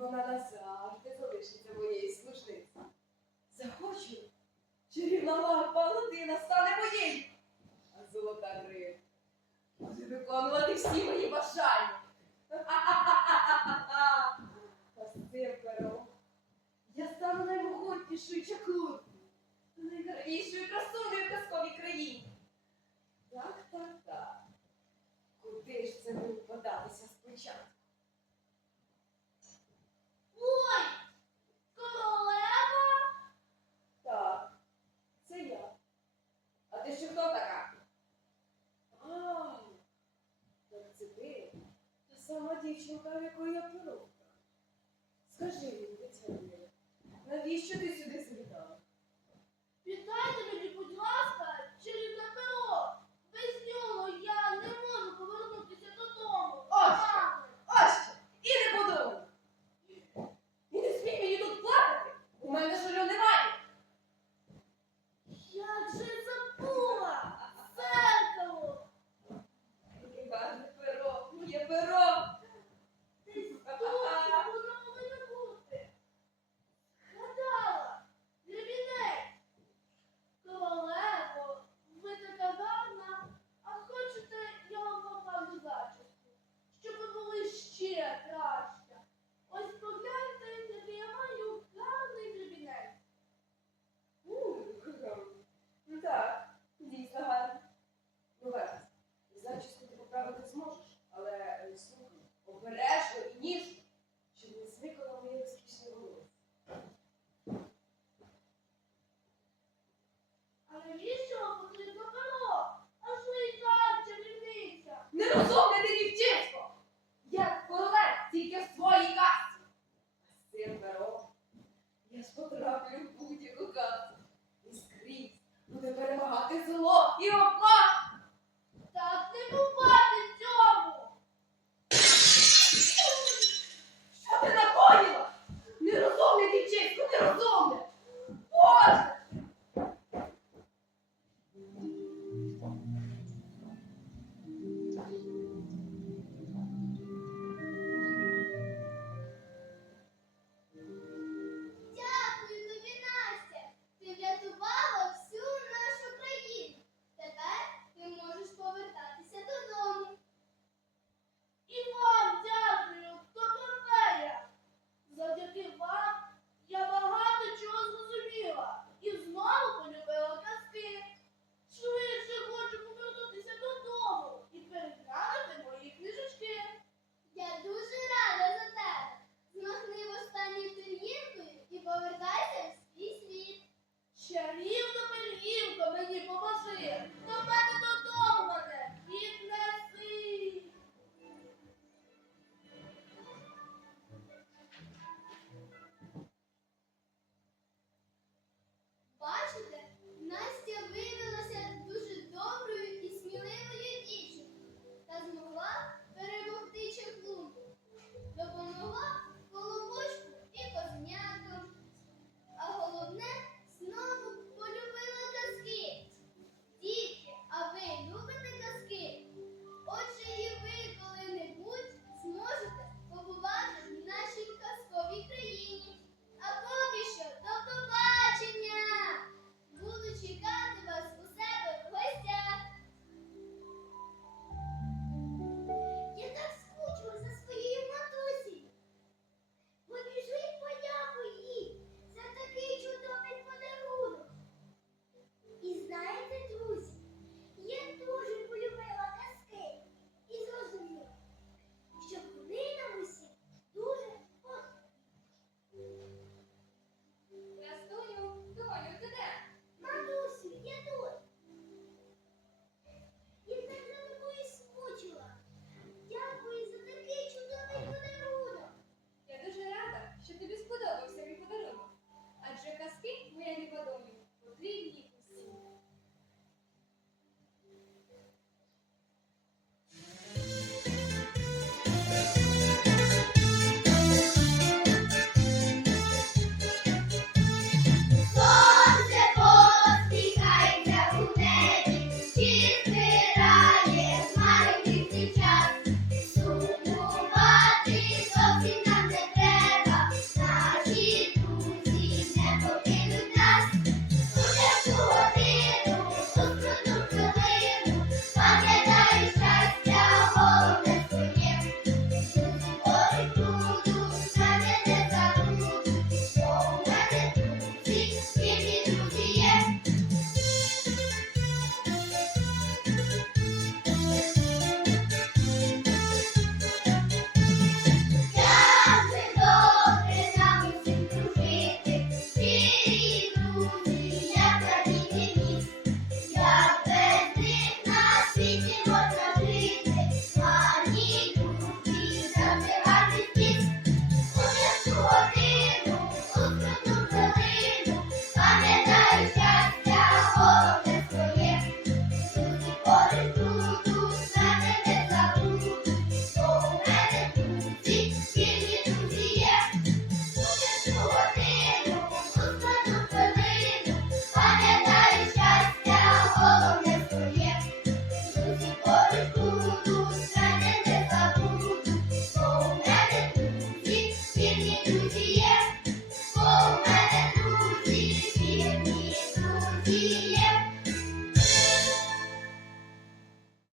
вона назавжди залишиться моєю служницею. Захочу, чарівна мага паладина стане моєю, а золота рибка буде виконувати всі мої бажання. А з цим я стану наймогутнішою чаклункою, найгарнішою красунею в казковій країні. Так, так, так. Куди ж це мені податися спочатку? Ой, королева. Так, це я. А ти ще хто така? А, так це ти. Та сама дівчинка, в якої я порука. Скажи мені, дитя, навіщо ти сюди завітала? Віддайте мені, будь ласка,